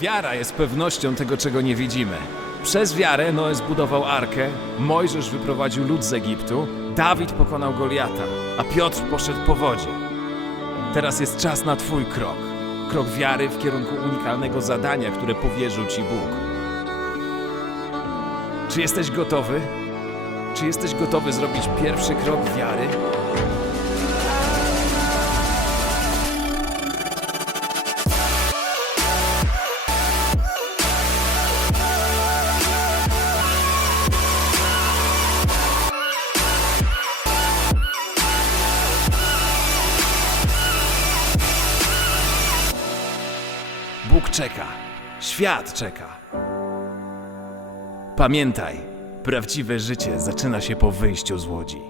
Wiara jest pewnością tego, czego nie widzimy. Przez wiarę Noe zbudował arkę, Mojżesz wyprowadził lud z Egiptu, Dawid pokonał Goliata, a Piotr poszedł po wodzie. Teraz jest czas na Twój krok. Krok wiary w kierunku unikalnego zadania, które powierzył Ci Bóg. Czy jesteś gotowy? Czy jesteś gotowy zrobić pierwszy krok wiary? Bóg czeka. Świat czeka. Pamiętaj, prawdziwe życie zaczyna się po wyjściu z łodzi.